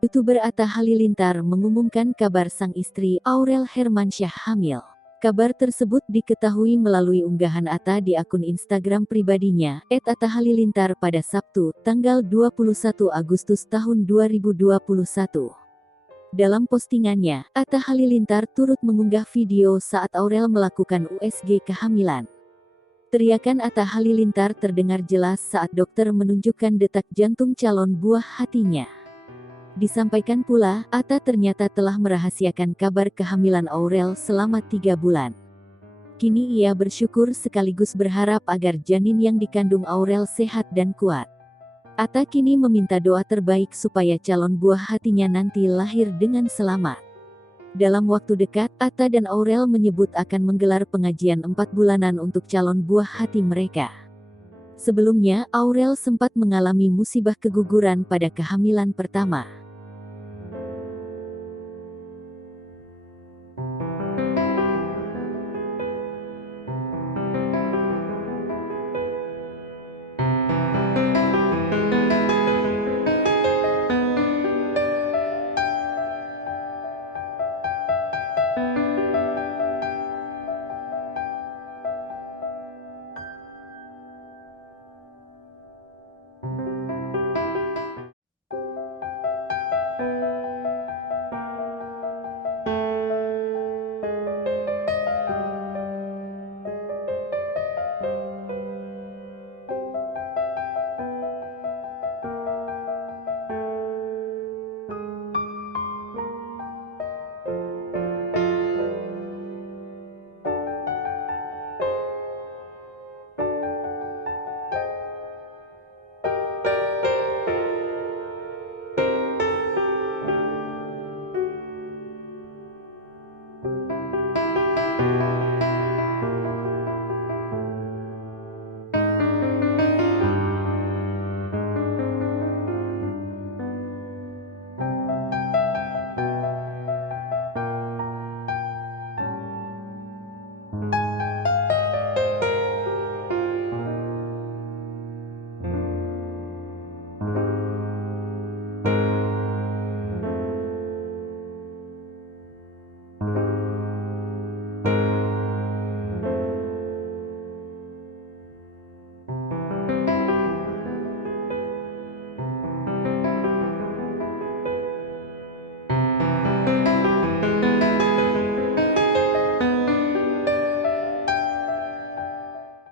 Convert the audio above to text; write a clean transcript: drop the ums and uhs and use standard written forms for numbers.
YouTuber Atta Halilintar mengumumkan kabar sang istri Aurel Hermansyah hamil. Kabar tersebut diketahui melalui unggahan Atta di akun Instagram pribadinya @atta_halilintar pada Sabtu, tanggal 21 Agustus tahun 2021. Dalam postingannya, Atta Halilintar turut mengunggah video saat Aurel melakukan USG kehamilan. Teriakan Atta Halilintar terdengar jelas saat dokter menunjukkan detak jantung calon buah hatinya. Disampaikan pula, Atta ternyata telah merahasiakan kabar kehamilan Aurel selama 3 bulan. Kini ia bersyukur sekaligus berharap agar janin yang dikandung Aurel sehat dan kuat. Atta kini meminta doa terbaik supaya calon buah hatinya nanti lahir dengan selamat. Dalam waktu dekat, Atta dan Aurel menyebut akan menggelar pengajian 4 bulanan untuk calon buah hati mereka. Sebelumnya, Aurel sempat mengalami musibah keguguran pada kehamilan pertama.